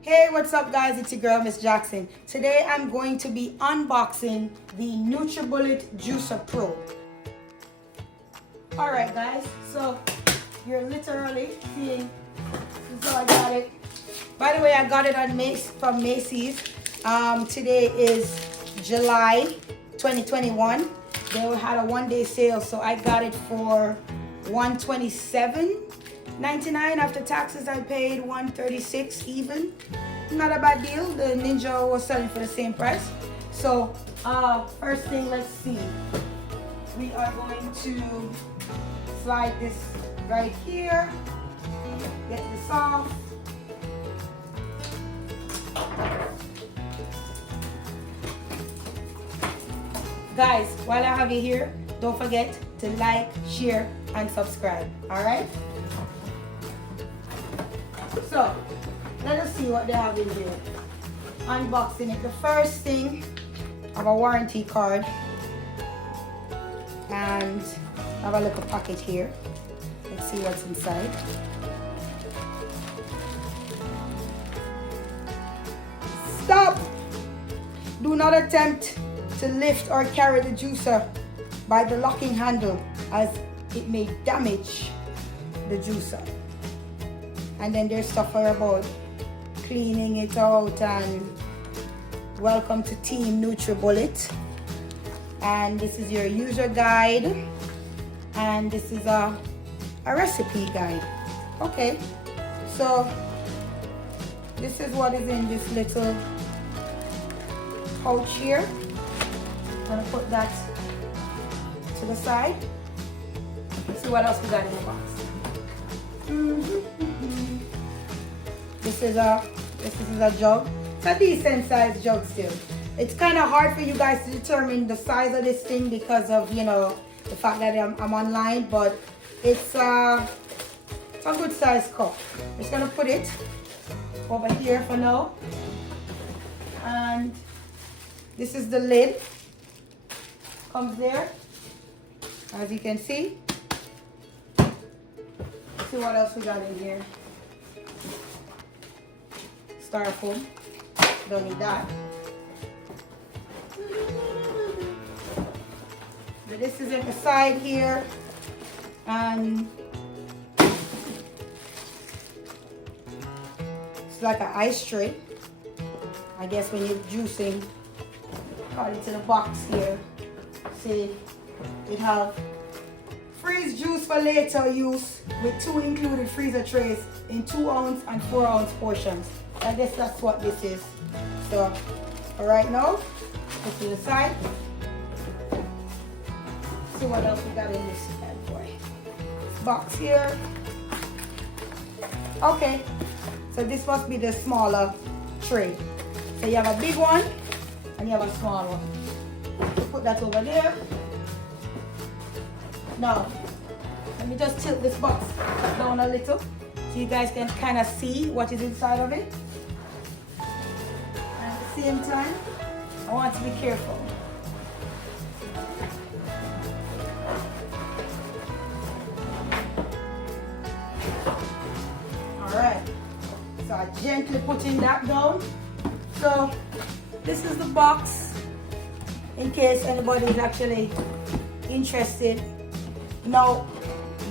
Hey, what's up guys? It's your girl Miss Jackson. Today I'm going to be unboxing the Nutribullet Juicer Pro. Alright guys, so you're literally seeing, this is how I got it. By the way, I got it on from Macy's. Today is July 2021. They had a one-day sale, so I got it for $127.99. After taxes I paid $136 even. Not a bad deal. The Ninja was selling for the same price. So first thing, let's see, we are going to slide this right here, get this off. Guys, while I have you here, don't forget to like, share, and subscribe. Alright? So, let us see what they have in here. Unboxing it. The first thing, I have a warranty card. And I have a little packet here. Let's see what's inside. Stop! Do not attempt to lift or carry the juicer by the locking handle, as it may damage the juicer. And then there's stuff about cleaning it out, and welcome to Team Nutribullet. And this is your user guide, and this is a recipe guide. Okay, so this is what is in this little pouch here. I'm gonna put that to the side. Let's see what else we got in the box. This is a jug. It's a decent sized jug still. It's kind of hard for you guys to determine the size of this thing because of, you know, the fact that I'm online, but it's a good sized cup. I'm just gonna put it over here for now. And this is the lid. Comes there, as you can see. Let's see what else we got in here. Styrofoam, don't need that. But this is at the side here, and it's like an ice tray. I guess when you're juicing, according to the box here. See, it have freeze juice for later use with 2 included freezer trays in 2-ounce and 4-ounce portions. I guess that's what this is. So, for right now, put to the side. See what else we got in this bad boy. This box here. Okay, so this must be the smaller tray. So you have a big one and you have a small one. Put that over there. Now, let me just tilt this box down a little so you guys can kind of see what is inside of it. And at the same time, I want to be careful. Alright, so I gently putting that down. So, this is the box, in case anybody is actually interested. Now,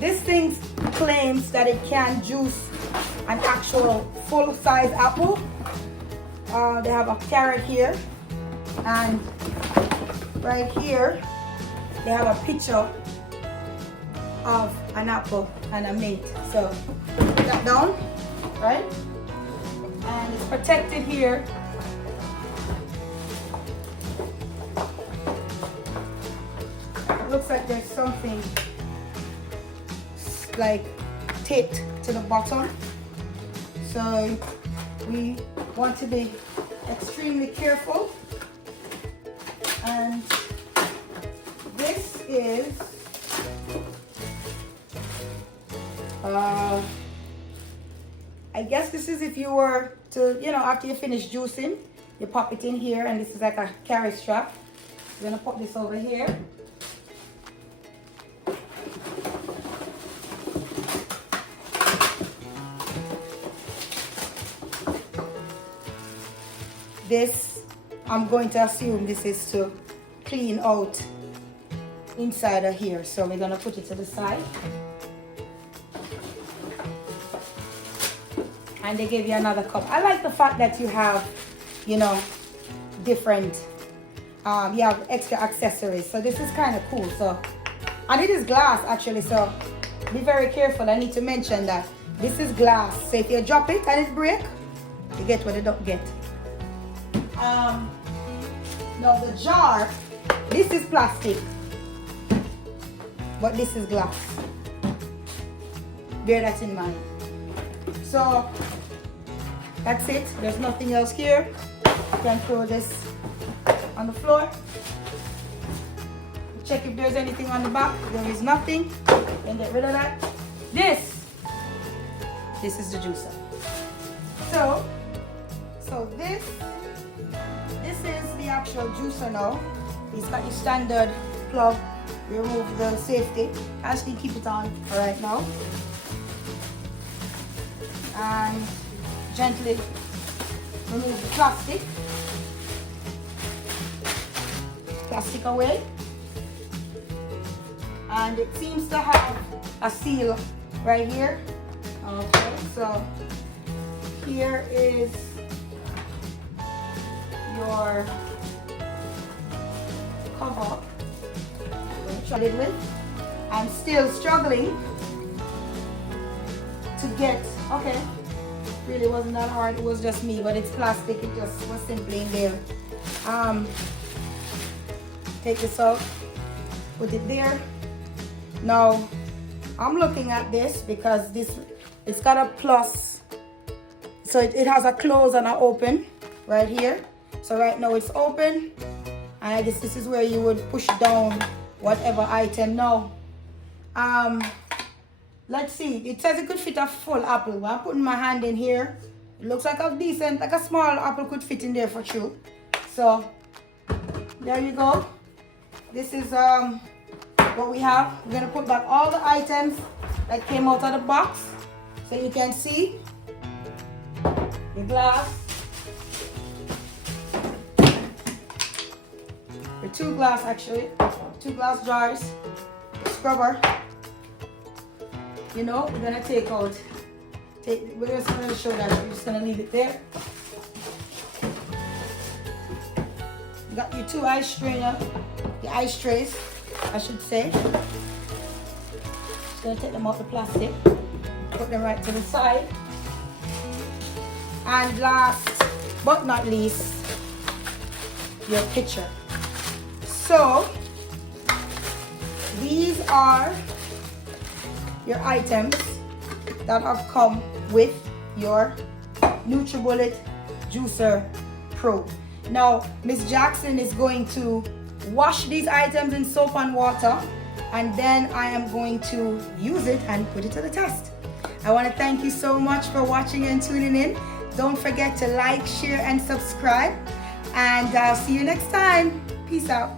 this thing claims that it can juice an actual full-size apple. They have a carrot here, and right here they have a picture of an apple and a mint. So put that down, right? And it's protected here. Looks like there's something like taped to the bottom, so we want to be extremely careful. And this is I guess this is if you were to, you know, after you finish juicing, you pop it in here, and this is like a carry strap. We're gonna put this over here. This, I'm going to assume this is to clean out inside of here. So we're gonna put it to the side. And they give you another cup. I like the fact that you have, you know, different, you have extra accessories. So this is kind of cool. So, and it is glass actually. So be very careful. I need to mention that this is glass. So if you drop it and it break, you get what you don't get. Now the jar, this is plastic, but this is glass. Bear that in mind. So that's it. There's nothing else here. You can throw this on the floor. Check if there's anything on the back. There is nothing. Then get rid of that. This is the juicer. So this is the actual juicer now. It's got your standard plug. You remove the safety. Actually keep it on for right now. And gently remove the plastic away. And it seems to have a seal right here. Okay, so here is your cover. Try it with. I'm still struggling to get, okay, really wasn't that hard. It was just me, but it's plastic. It just was simply in there. Take this out, put it there. Now I'm looking at this because it's got a plus, so it has a close and a open right here. So right now it's open, and I guess this is where you would push down whatever item. Now let's see, it says it could fit a full apple. I'm putting my hand in here. It looks like a decent, like a small apple could fit in there for sure. So there you go. This is what we have. We're gonna put back all the items that came out of the box, so you can see the glass. The two glass jars, the scrubber. You know, we're gonna take out. We're just gonna show that. We're just gonna leave it there. You got your two ice strainer, the ice trays, I should say. Just gonna take them out the plastic, put them right to the side. And last but not least, your pitcher. So these are your items that have come with your Nutribullet Juicer Pro. Now, Miss Jackson is going to wash these items in soap and water, and then I am going to use it and put it to the test. I want to thank you so much for watching and tuning in. Don't forget to like, share, and subscribe, and I'll see you next time. Peace out.